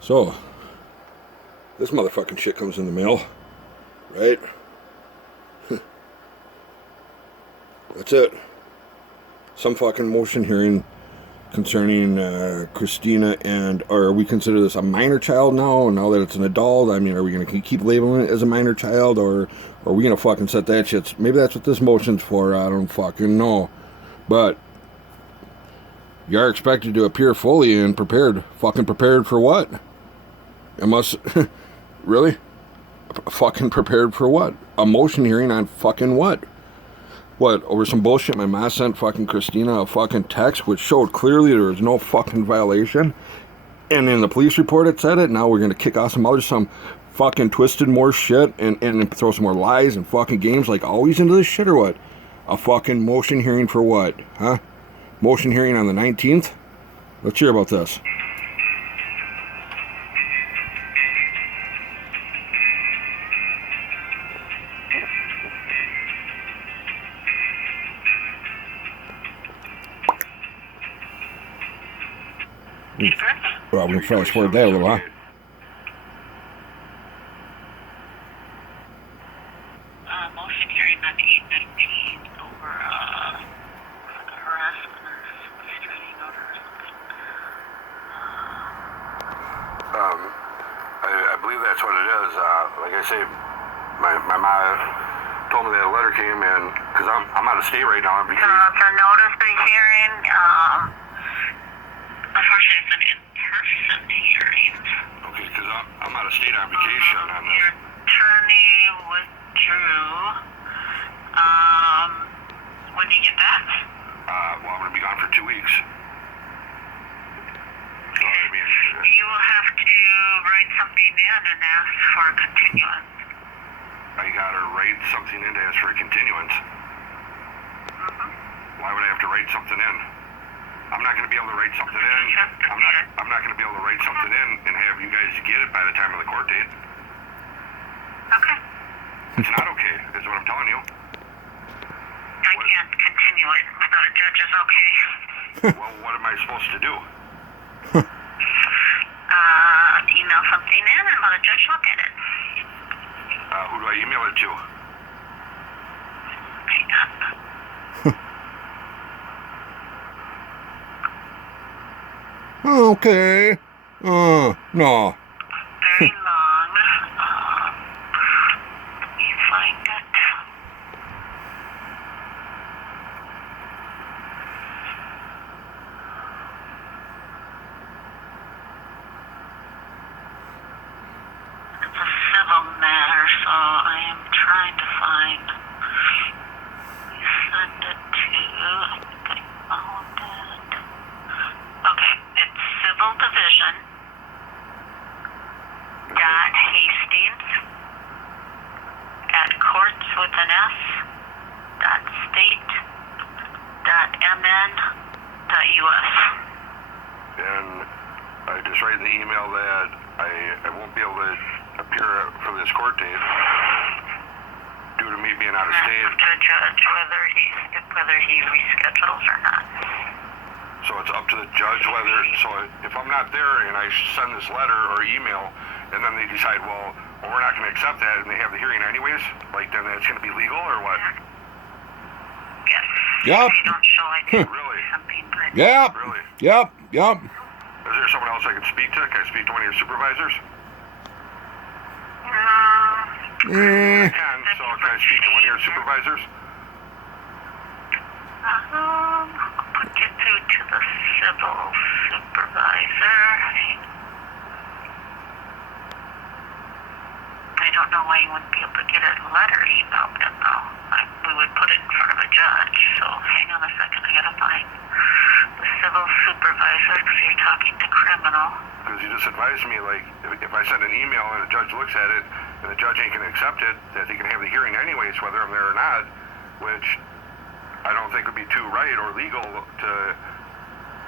So, this motherfucking shit comes in the mail, right? That's it. Some fucking motion hearing concerning Christina, and are we consider this a minor child now that it's an adult? I mean, are we going to keep labeling it as a minor child, or are we going to fucking set that shit? Maybe that's what this motion's for. I don't fucking know. But you are expected to appear fully and prepared. Fucking prepared for what? It must... Really? Fucking prepared for what? A motion hearing on fucking what? What, over some bullshit my ma sent fucking Christina a fucking text which showed clearly there was no fucking violation? And in the police report it said it. Now we're going to kick off some fucking twisted more shit and throw some more lies and fucking games like always into this shit, or what? A fucking motion hearing for what? Huh? Motion hearing on the 19th? Let's hear about this. Well, we can fast forward that a little, huh? Motion hearing on the 8/19 over harassment or restraining order or something. I believe that's what it is. Like I say, my mom told me that a letter came in, because I'm out of state right now. So it's a notice of hearing. Unfortunately, it's an in-person hearing. Okay, because I'm out of state on vacation on this. Your attorney withdrew. When do you get back? Well, I'm going to be gone for 2 weeks. So, I mean, you will have to write something in and ask for a continuance. I got to write something in to ask for a continuance. Why would I have to write something in? I'm not going to be able to write something in. I'm not going to be able to write something in and have you guys get it by the time of the court date. Okay. It's not okay, is what I'm telling you. I can't continue it without a judge's okay. Well, what am I supposed to do? Email something in and let a judge look at it. Who do I email it to? Hang on. Okay. No. Very long. You find it. It's a civil matter, so I am trying to find. You send it to. I think I found it. Okay, it's civil division. Dot Hastings at courts with an S. Dot state. Dot mn. Dot us. And I just write in the email that I won't be able to appear for this court date due to me being out of state. Up to a judge whether he reschedules or not. So it's up to the judge whether, so if I'm not there and I send this letter or email and then they decide, well we're not going to accept that and they have the hearing anyways, like then that's going to be legal or what? Yes. Yep. If you don't show I can Really? something, but Yep. Really? Yep. Yep. Is there someone else I can speak to? Can I speak to one of your supervisors? Eh. I can. So can I speak to one of your supervisors? I'll put you through to the civil supervisor. I don't know why you wouldn't be able to get a letter emailed in though. We would put it in front of a judge, so hang on a second, I gotta find the civil supervisor because you're talking to criminal. Because you just advised me, like, if I send an email and a judge looks at it and the judge ain't going to accept it, that he can have the hearing anyways, whether I'm there or not, which I don't think would be too right or legal to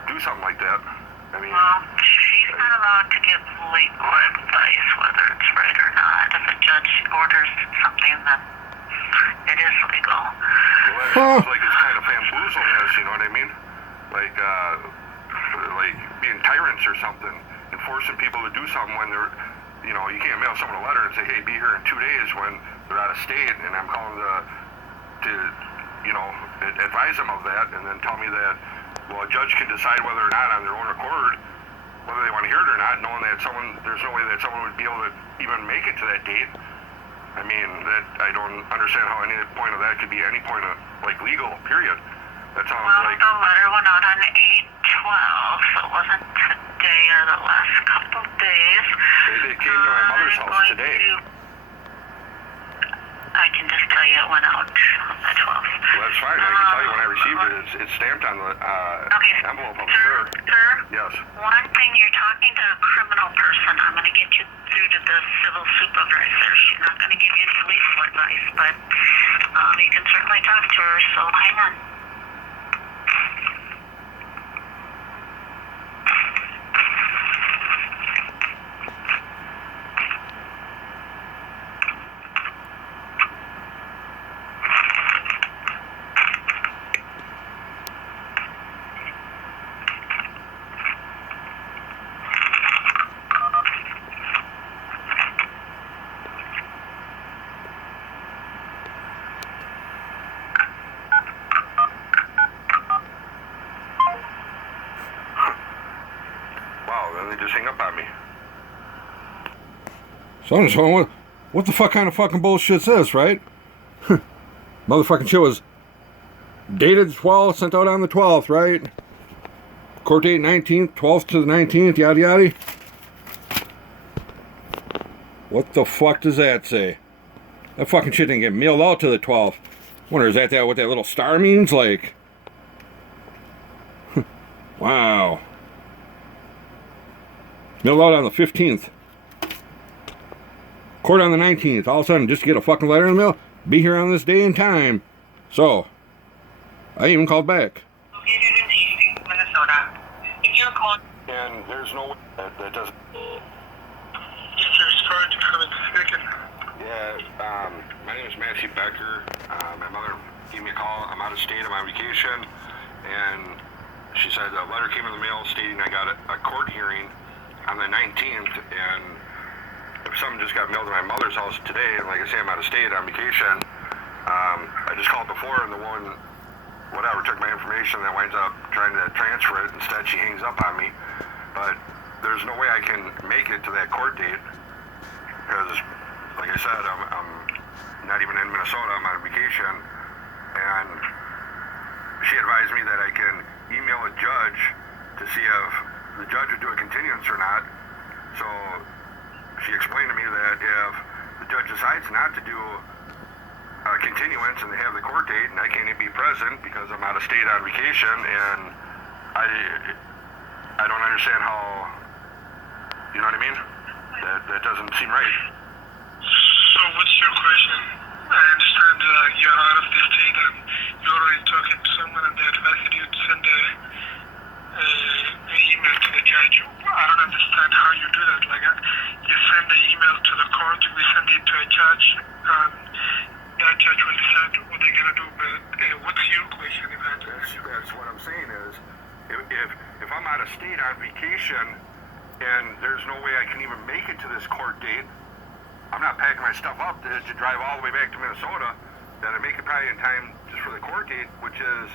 do something like that. I mean, Well, she's not allowed to give legal advice whether it's right or not. If a judge orders something, then it is legal. well, that sounds like it's kind of bamboozling us, you know what I mean? Like being tyrants or something and forcing people to do something when they're, you know, you can't mail someone a letter and say, hey, be here in 2 days when they're out of state, and I'm calling to you know, advise them of that, and then tell me that, well, a judge can decide whether or not on their own accord whether they want to hear it or not, knowing that there's no way that someone would be able to even make it to that date. I mean, that I don't understand how any point of that could be any point of, like, legal, period. That sounds Well, like... the letter went out on 8/12, so it wasn't today or the last couple days. It came to my mother's house today. I can just tell you it went out on the 12th. Well, that's fine. I can tell you when I received it. It's stamped on the Okay, envelope up sir, there. sir, Yes. one thing, you're talking to a criminal person. I'm going to get you through to the civil supervisor. She's not going to give you any legal advice, but you can certainly talk to her, so hang on. Wow, then they just hang up on me. So I'm just wondering, what the fuck kind of fucking bullshit's this, right? Motherfucking shit was dated 12th, sent out on the 12th, right? Court date 19th, 12th to the 19th, yada yada. What the fuck does that say? That fucking shit didn't get mailed out to the 12th. Wonder, is that what that little star means? Like, wow. Mailed out on the 15th. Court on the 19th. All of a sudden, just to get a fucking letter in the mail. Be here on this day and time. So, I even called back. Located in Hastings, Minnesota. If you're calling... And there's no way that doesn't... Mr. Scarlett, speaking. Yeah, my name is Matthew Becker. My mother gave me a call. I'm out of state. I'm on vacation. And she said a letter came in the mail stating I got a court hearing on the 19th. And something just got mailed to my mother's house today. And like I say, I'm out of state on vacation. I just called before, and the woman, whatever, took my information and winds up trying to transfer it. Instead, she hangs up on me. But there's no way I can make it to that court date because, like I said, I'm not even in Minnesota. I'm on vacation, and she advised me that I can email a judge to see if the judge would do a continuance or not. So she explained to me that if the judge decides not to do a continuance and they have the court date and I can't even be present because I'm out of state on vacation, and I don't understand how, you know what I mean? That doesn't seem right. So what's your question? I understand you're out of the state and you're already talking to someone and they advised you to send an email to the judge. I don't understand how you do that. Like, you send the email to the court, we send it to a judge, and that judge will decide what they're going to do. But what's your question? That's what I'm saying is, if I'm out of state on vacation and there's no way I can even make it to this court date, I'm not packing my stuff up to drive all the way back to Minnesota, that I make it probably in time just for the court date, which is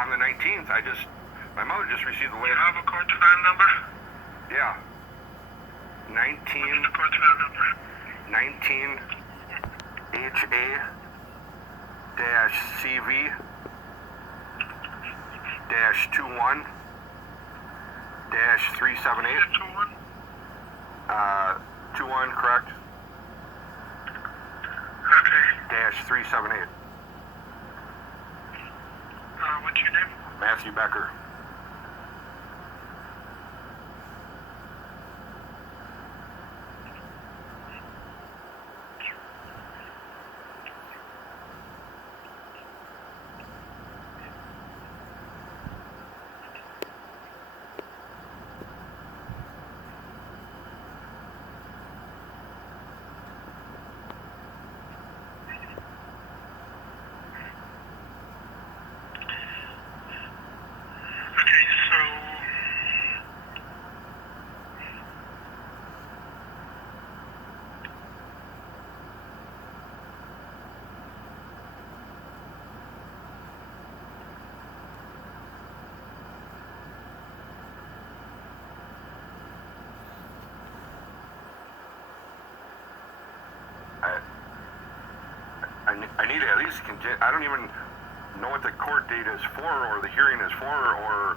on the 19th. My mother just received the letter. You have a court file number? Yeah. 19. What's the court file number? 19 HA-CV -21 -378. 21? 21, correct? Okay. -378. What's your name? Matthew Becker. case I don't even know what the court date is for, or the hearing is for, or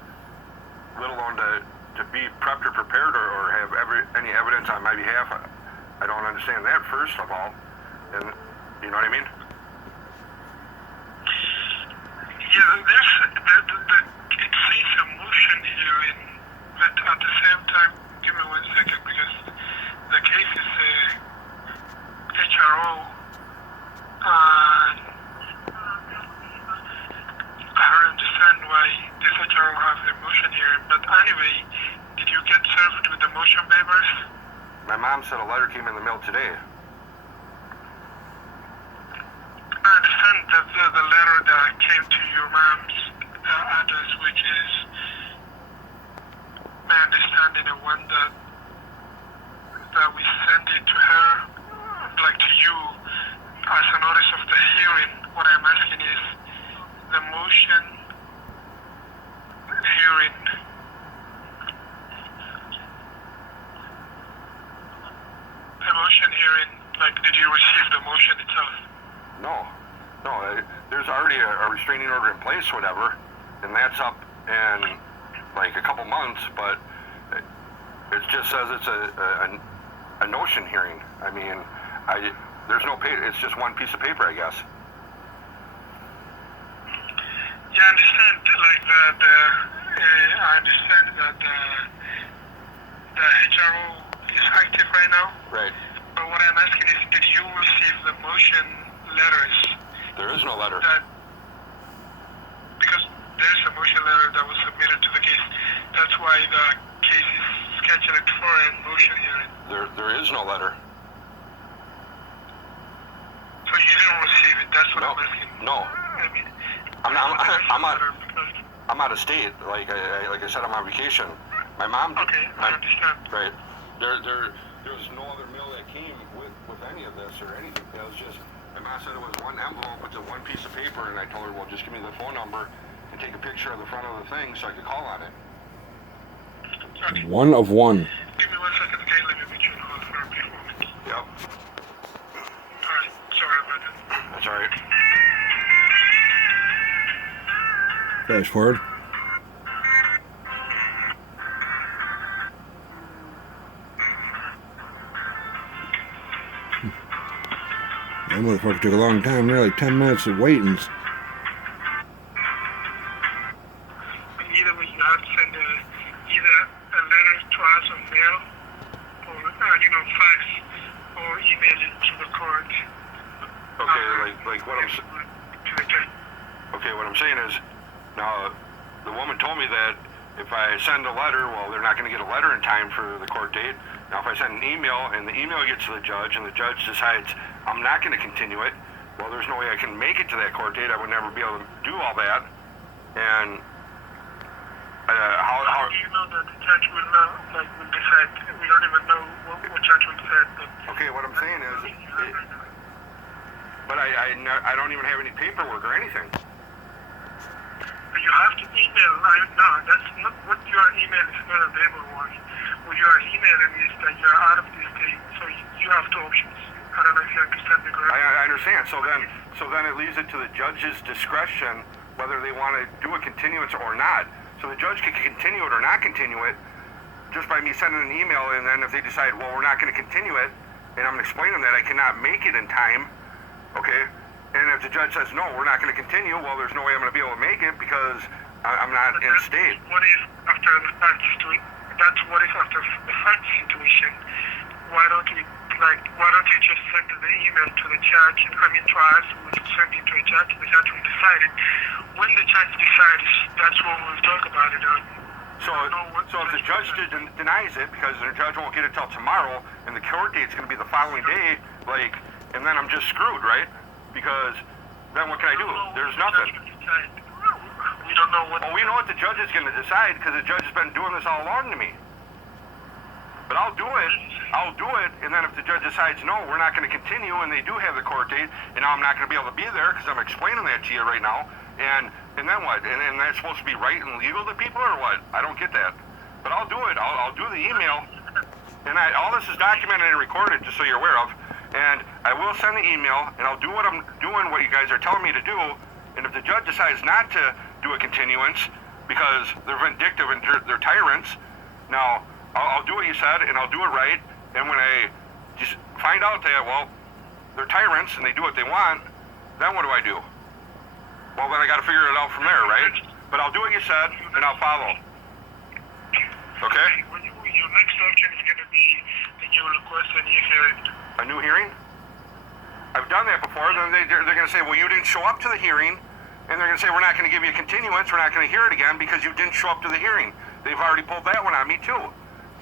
let alone to be prepped or prepared, or have any evidence on my behalf. I don't understand that, first of all. And you know what I mean? Yeah, it says a motion hearing, but at the same time, give me 1 second, because the case is HRO, and I don't understand why this HRO has a motion hearing. But anyway, did you get served with the motion papers? My mom said a letter came in the mail today. I understand that the letter that came to your mom's address, which is, my understanding, the one that we sent it to her, like to you, as a notice of the hearing. What I'm asking is the motion hearing. The motion hearing, like, did you receive the motion itself? No, there's already a restraining order in place, whatever, and that's up in like a couple months, but it just says it's a notion hearing. I mean, there's no paper, it's just one piece of paper, I guess. Yeah, I understand, like, I understand that the HRO is active right now. Right. But what I'm asking is, did you receive the motion letters? There is no letter. Because there's a motion letter that was submitted to the case. That's why the case is scheduled for a motion hearing. There is no letter. So you didn't receive it. That's what No. I'm asking. No. I mean, I'm out of state. Like I said, I'm on vacation. My mom. Okay, I understand. Right. There was no other mail that came with any of this or anything. It was just, my mom said it was one envelope with the one piece of paper, and I told her, well, just give me the phone number and take a picture of the front of the thing so I could call on it. Okay. One of one. Give me 1 second, okay? Let me put you on hold for a brief moment. Yep. Alright, sorry about that. That's all right. Flash forward. That motherfucker took a long time. There, like 10 minutes of waiting. Either way, you have to send either a letter to us on mail, or fax, or email it to the court. Okay, like what I'm To the judge. okay, what I'm saying is, now the woman told me that if I send a letter, well, they're not going to get a letter in time for the court date. Now, if I send an email and the email gets to the judge and the judge decides I'm not going to continue it, well, there's no way I can make it to that court date. I would never be able to do all that. And How do you know that the judge will not, will decide? We don't even know what judge will decide. But okay, what I'm saying is, but I don't even have any paperwork or anything. you have to email. No, that's not what your email is not a paperwork. What you are emailing is that you are out of this state, so you have two options. I don't know if you understand me correctly. I understand. So then it leaves it to the judge's discretion whether they want to do a continuance or not. So the judge can continue it or not continue it just by me sending an email, and then if they decide, well, we're not going to continue it, and I'm explaining that I cannot make it in time, okay? And if the judge says, no, we're not going to continue, well, there's no way I'm going to be able to make it because I'm not in state. What if after the fact situation? That's what if after the fact situation. Why don't you just send the email to the judge? I mean, to us, we'll send it to a judge. The judge will decide it. When the judge decides, that's when we'll talk about it. So if the judge denies it because the judge won't get it till tomorrow, and the court date's going to be the following day, and then I'm just screwed, right? Because then what can I do? There's nothing. We don't know what. Well, we know what the judge is going to decide because the judge has been doing this all along to me. But I'll do it, and then if the judge decides, no, we're not going to continue, and they do have the court date, and now I'm not going to be able to be there because I'm explaining that to you right now, and then what? And that's supposed to be right and legal to people, or what? I don't get that. But I'll do it. I'll do the email, and all this is documented and recorded, just so you're aware of, And I will send the email, and I'll do what I'm doing, what you guys are telling me to do. And if the judge decides not to do a continuance because they're vindictive and they're tyrants, now I'll do what you said, and I'll do it right. And when I just find out that, well, they're tyrants and they do what they want, then what do I do? Well, then I got to figure it out from there, right? But I'll do what you said, and I'll follow. Okay? Your next option is going to be that you request a new hearing. A new hearing? I've done that before. Then they're going to say, well, you didn't show up to the hearing, and they're going to say, we're not going to give you a continuance, we're not going to hear it again because you didn't show up to the hearing. They've already pulled that one on me, too.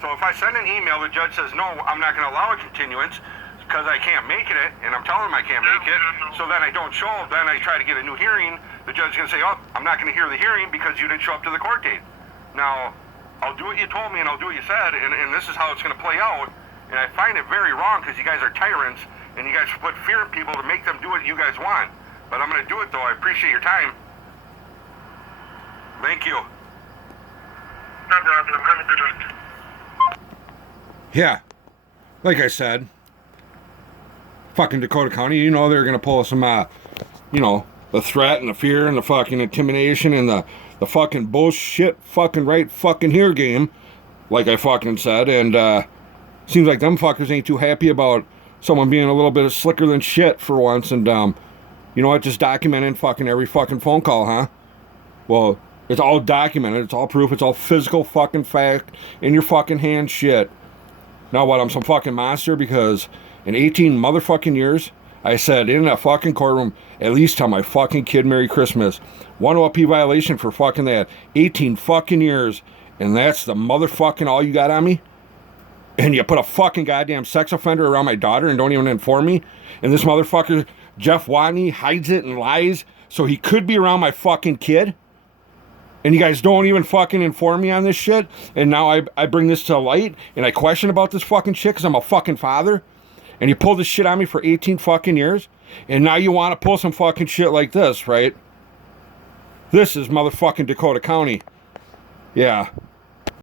So if I send an email, the judge says, no, I'm not going to allow a continuance because I can't make it, and I'm telling him I can't make it, so then I don't show up, then I try to get a new hearing, the judge is going to say, oh, I'm not going to hear the hearing because you didn't show up to the court date. Now, I'll do what you told me and I'll do what you said, and this is how it's going to play out, and I find it very wrong because you guys are tyrants, and you guys put fear in people to make them do what you guys want. But I'm going to do it, though. I appreciate your time. Thank you. No problem. Have a good one. Yeah, like I said, fucking Dakota County, you know they're gonna pull some, you know, the threat and the fear and the fucking intimidation and the fucking bullshit fucking right fucking here game, like I fucking said, and seems like them fuckers ain't too happy about someone being a little bit slicker than shit for once, and you know what, just documenting fucking every fucking phone call, huh? Well, it's all documented, it's all proof, it's all physical fucking fact in your fucking hand shit. Now what, I'm some fucking monster because in 18 motherfucking years, I said in a fucking courtroom, at least tell my fucking kid Merry Christmas. 1OP violation for fucking that. 18 fucking years, and that's the motherfucking all you got on me? And you put a fucking goddamn sex offender around my daughter and don't even inform me? And this motherfucker, Jeff Watney, hides it and lies so he could be around my fucking kid? And you guys don't even fucking inform me on this shit? And now I bring this to light and I question about this fucking shit because I'm a fucking father? And you pulled this shit on me for 18 fucking years? And now you want to pull some fucking shit like this, right? This is motherfucking Dakota County. Yeah.